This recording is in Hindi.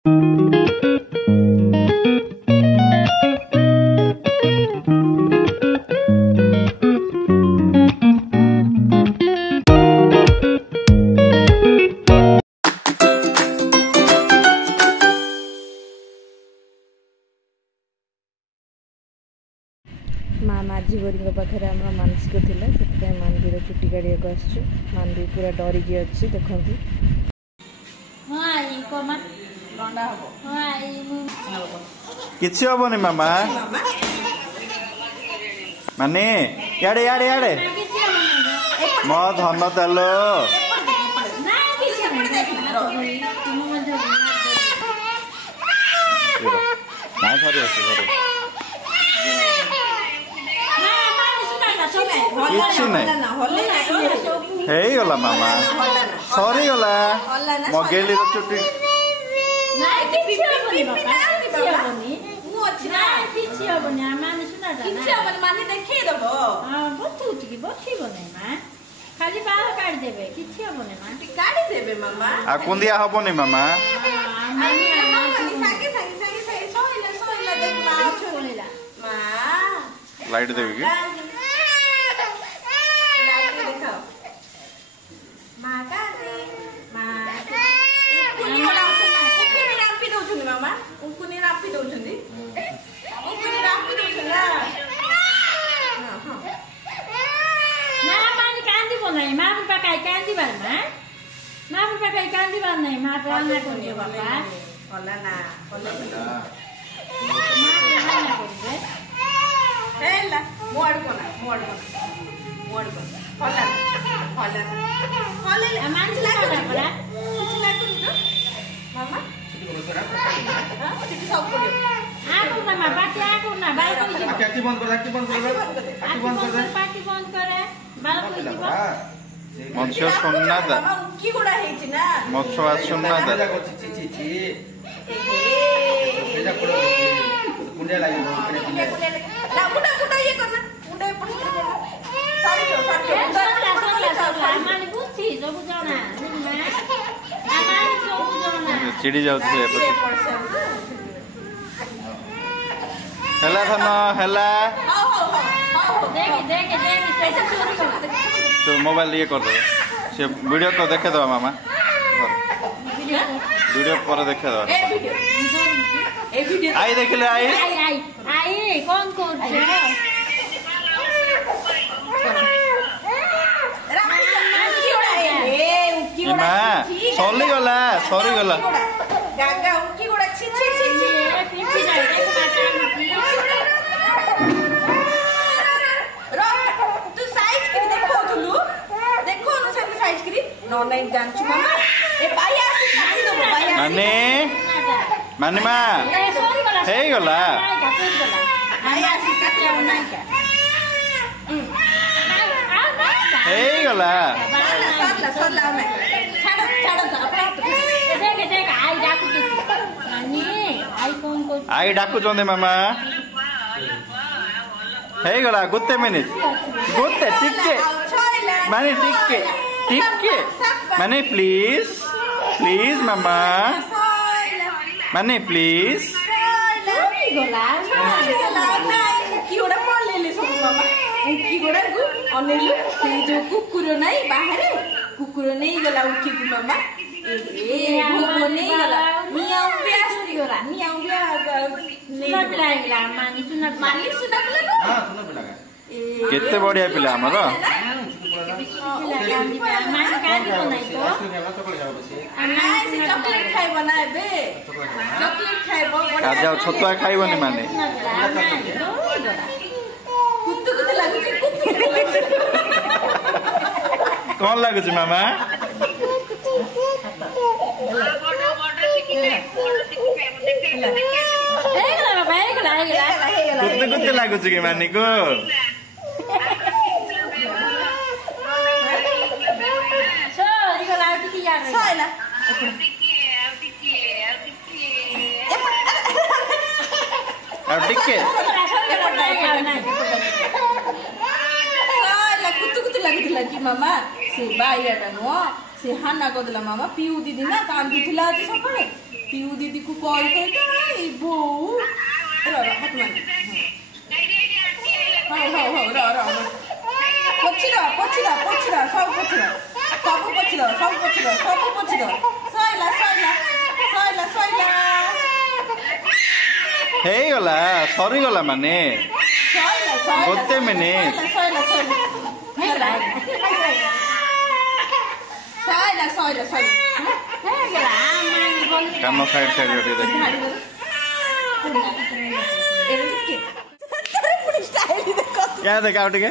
माँ माझी गोरी पाखे आम मानसिक थी से मानवीर चुटी गाड़ी को आसु मानवी पूरा डरिकी अच्छी देखती किसी हेनी मामा माने याडे याडे याडे मो धन तेलो ना सरी किसी नहीं गला मामा सरी गला मगेली चुटी कुंदिया हबनी मामा लाइट देवी कि मत्स्य सुनना मत्स्य सुनना चिड़ी जाऊँ हेला धन हेला तो मोबाइल ये कर दे से वीडियो को देखे दो मामा वीडियो पर देखे दो आई देख ले आई कौन कौन सरी गला माने माने मा हे गला हे गला आई डाकू चंदे मामा हे गला गुत्ते मिनिट गुत्ते टिके माने टिके टिके माने प्लीज प्लीज मामा माने प्लीज कुकुर नहीं बाहर कुकुर नहीं गला उठी मामा केते बढ़िया पिला हमर आज छतुआ खाइबनी माने कौन लगुच मामा कुत्ते कुत्ते लगुच कि मानी को टिके लगी मामा से बाइरा नुह से हाना करदेला मामा पिऊ दीदी ना कांदी थिला आज सकाळे पिऊ दीदी को कॉल कर बो हाथ मान पछिरा पछिरा पछिरा सब पछिरा सब पछिरा सब पछिरा सब पछिरा सैला सैला सैला सैला हे गला सरी गला माने सैला सैला गोटे मिनिट सैला सैला सैला सैला सैला सैला कान साइड साइड रे देख क्या देखा उठ के